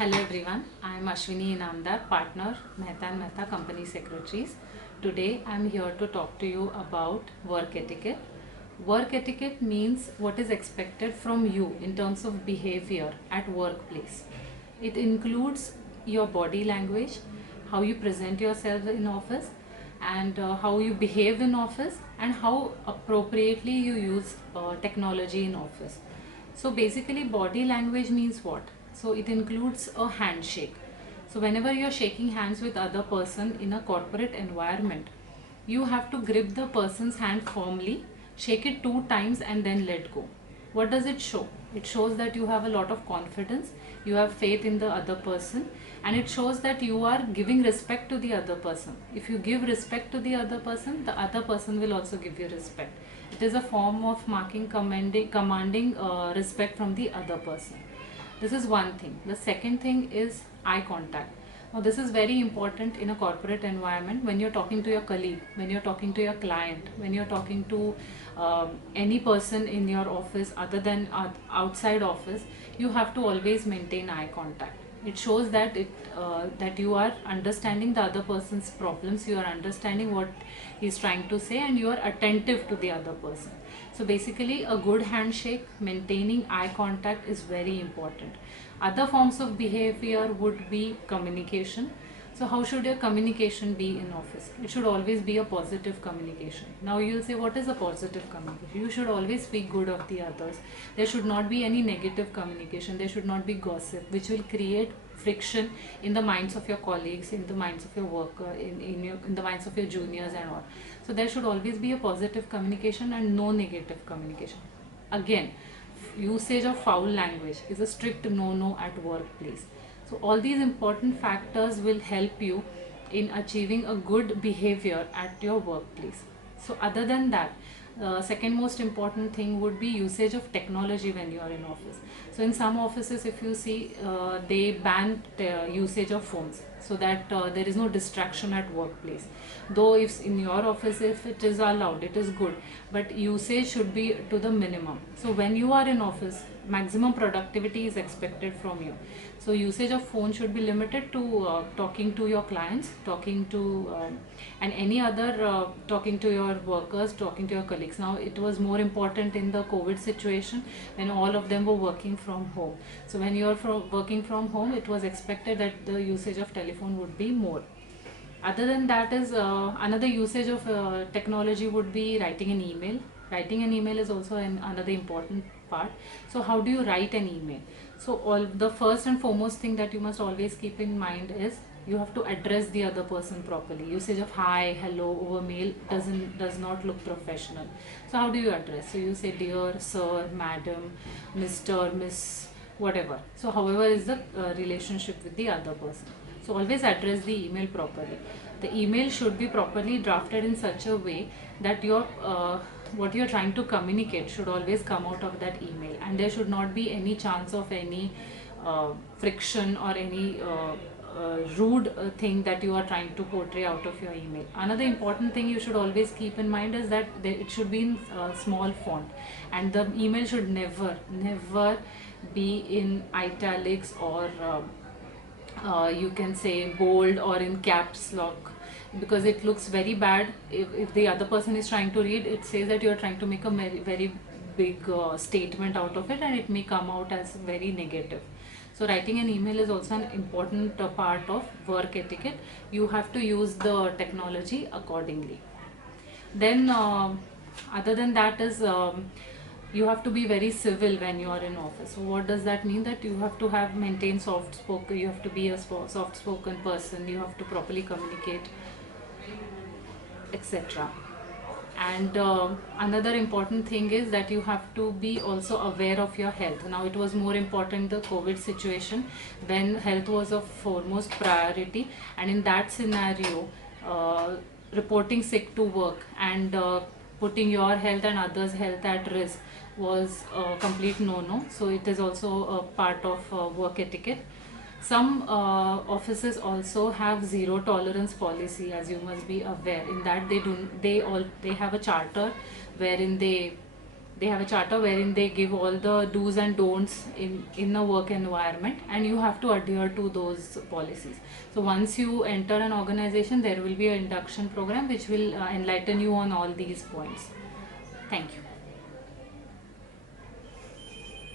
Hello everyone, I am Ashwini Inamdar, partner, Mehta & Mehta Company Secretaries. Today I am here to talk to you about work etiquette. Work etiquette means what is expected from you in terms of behavior at workplace. It includes your body language, how you present yourself in office, and how you behave in office, and how appropriately you use technology in office. So basically body language means what? So it includes a handshake. So whenever you're shaking hands with other person in a corporate environment, you have to grip the person's hand firmly, shake it 2 times and then let go. What does it show? It shows that you have a lot of confidence, you have faith in the other person, and it shows that you are giving respect to the other person. If you give respect to the other person will also give you respect. It is a form of commanding respect from the other person. This is one thing. The second thing is eye contact. Now this is very important in a corporate environment. When you're talking to your colleague, when you're talking to your client, when you're talking to any person in your office other than outside office, you have to always maintain eye contact. It shows that that you are understanding the other person's problems, you are understanding what he's trying to say, and you are attentive to the other person. So basically a good handshake, maintaining eye contact is very important. Other forms of behavior would be communication. So how should your communication be in office? It should always be a positive communication. Now you'll say, what is a positive communication? You should always speak good of the others. There should not be any negative communication. There should not be gossip, which will create friction in the minds of your colleagues, in the minds of your worker, in the minds of your juniors and all. So there should always be a positive communication and no negative communication. Again, usage of foul language is a strict no at workplace. So all these important factors will help you in achieving a good behavior at your workplace. So other than that, second most important thing would be usage of technology when you are in office. So in some offices, if you see, they ban usage of phones so that there is no distraction at workplace. Though if in your office, if it is allowed, it is good, but usage should be to the minimum. So when you are in office, maximum productivity is expected from you. So usage of phone should be limited to talking to your clients, talking to and any other talking to your workers, talking to your colleagues. Now it was more important in the COVID situation when all of them were working from home. So when you are working from home, it was expected that the usage of telephone would be more. Other than that is another usage of technology would be writing an email. Writing an email is also another important part. So how do you write an email? So the first and foremost thing that you must always keep in mind is you have to address the other person properly. Usage of hi, hello over mail does not look professional. So how do you address? So you say dear, sir, madam, Mr., Miss, whatever. So however is the relationship with the other person. So always address the email properly. The email should be properly drafted in such a way that your what you're trying to communicate should always come out of that email, and there should not be any chance of any friction or any rude thing that you are trying to portray out of your email. Another important thing you should always keep in mind is that it should be in small font, and the email should never be in italics or you can say bold or in caps lock, because it looks very bad. If the other person is trying to read, it says that you are trying to make a very big statement out of it, and it may come out as very negative. So writing an email is also an important part of work etiquette. You have to use the technology accordingly. Then other than that is you have to be very civil when you are in office. So what does that mean? That you have to maintain soft spoken, you have to be a soft spoken person, you have to properly communicate, etc. And another important thing is that you have to be also aware of your health. Now it was more important the COVID situation when health was of foremost priority, and in that scenario reporting sick to work and putting your health and others' health at risk was a complete no-no. So it is also a part of work etiquette. Some offices also have zero tolerance policy, as you must be aware. In that they have a charter wherein they They have a charter wherein they give all the do's and don'ts in a work environment, and you have to adhere to those policies. So once you enter an organization, there will be an induction program which will enlighten you on all these points. Thank you.